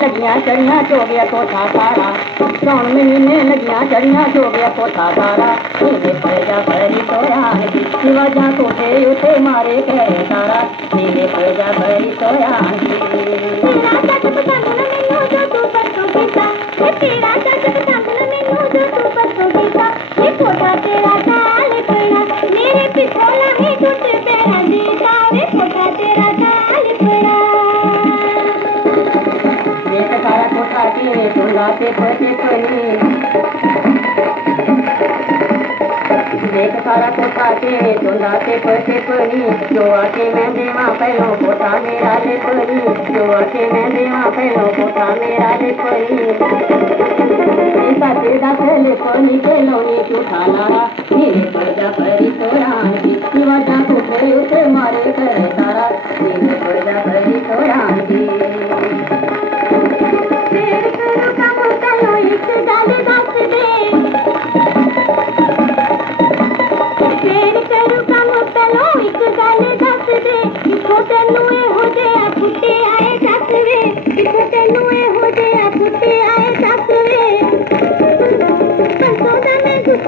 लगियाँ चढ़िया चो गया कोठा सारा श्रावण महीने लगिया चढ़िया चो गया कोठा सारा नीले पड़जा भरी सोया है, शिवाजा कोठे उठे मारे कह सारा नीले पड़जा भरी सोया ਕੀਤਾ ਇਹ ਤੇਰਾ ਸੱਚ ਪਸੰਦ ਨਾ ਮੈਨੂੰ ਜੋ ਤੂੰ ਪਰਸੋਂ ਕੀਤਾ ਇਹ ਫੋਟਾ ਤੇਰਾ ਕਾਲ ਪੜਾ ਮੇਰੇ ਪਿੱਛੋਂ ਲਾਹੇ ਟੁੱਟ ਪੈਣਾ ਦੀ ਤਾਰੇ ਫੋਟਾ ਤੇਰਾ ਕਾਲ ਪੜਾ ਵੇਖ ਸਾਰਾ ਕੋਠਾ ਕਿਵੇਂ ਤੁੰਗਾ ਤੇ ਪਤੇ ਪਨੀ ਵੇਖ ਸਾਰਾ ਕੋਠਾ ਕਿਵੇਂ गाते पते परी जो आके मैं देवा पहलो पोता मेरा दे परी जो आके मैं देवा पहलो पोता मेरा दे परी साथे दा पहले कोनी के लोनी चुठाना मेरे पर्दा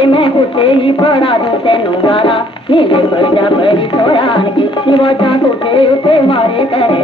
ಹುಟ್ಟಿ ಮೇ ಹುಟ್ಟೆ ಈ ಪಡಾದು ತೆನು ಬಾರ ನೀ ಬರ್ಜ ಬರಿ ಸೋಯಾನ್ ಕಿ ಶಿವ ಚಾಕುಟೆ ಉತೆ ಮಾರೆ ಕರೆ